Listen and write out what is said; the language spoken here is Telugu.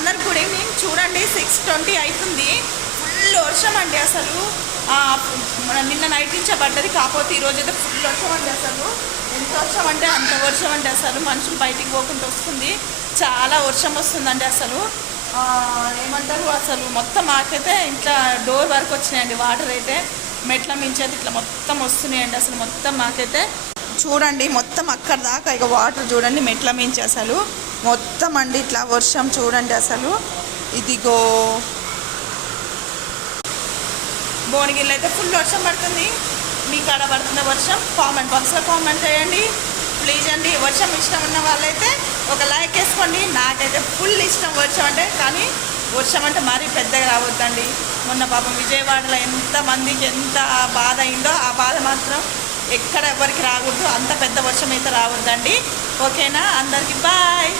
అందరికి గుడ్ ఈవినింగ్. చూడండి 6:20 అవుతుంది. ఫుల్ వర్షం అండి అసలు. నిన్న నైట్ నుంచే పడ్డది, కాకపోతే ఈరోజు అయితే ఫుల్ వర్షం అండి అసలు. ఎంత వర్షం అంటే అంత వర్షం అండి అసలు. మనుషులు బయటికి పోకుండా వస్తుంది, చాలా వర్షం వస్తుందండి అసలు. ఏమంటారు అసలు మొత్తం మాకైతే ఇట్లా డోర్ వరకు వచ్చినాయండి వాటర్ అయితే. మెట్ల మించి అయితే ఇట్లా మొత్తం వస్తున్నాయండి అసలు. మొత్తం మాకైతే చూడండి మొత్తం అక్కడ దాకా ఇక వాటర్ చూడండి మెట్ల మించి అసలు మొత్తం అండి ఇట్లా వర్షం చూడండి అసలు. ఇదిగో భువనగిరిలో అయితే ఫుల్ వర్షం పడుతుంది. మీ కాడ పడుతున్న వర్షం కామెంట్ బాక్స్లో కామెంట్ చేయండి ప్లీజ్ అండి. వర్షం ఇష్టం ఉన్న వాళ్ళైతే ఒక లైక్ వేసుకోండి. నాకైతే ఫుల్ ఇష్టం వర్షం అంటే, కానీ వర్షం అంటే మరీ పెద్దగా రావద్దండి. మొన్న పాపం విజయవాడలో ఎంతమందికి ఎంత బాధ అయిందో ఆ బాధ మాత్రం ఎక్కడ ఎవరికి రాకూడదు. అంత పెద్ద వర్షం అయితే రావద్దండి. ఓకేనా, అందరికీ బాయ్.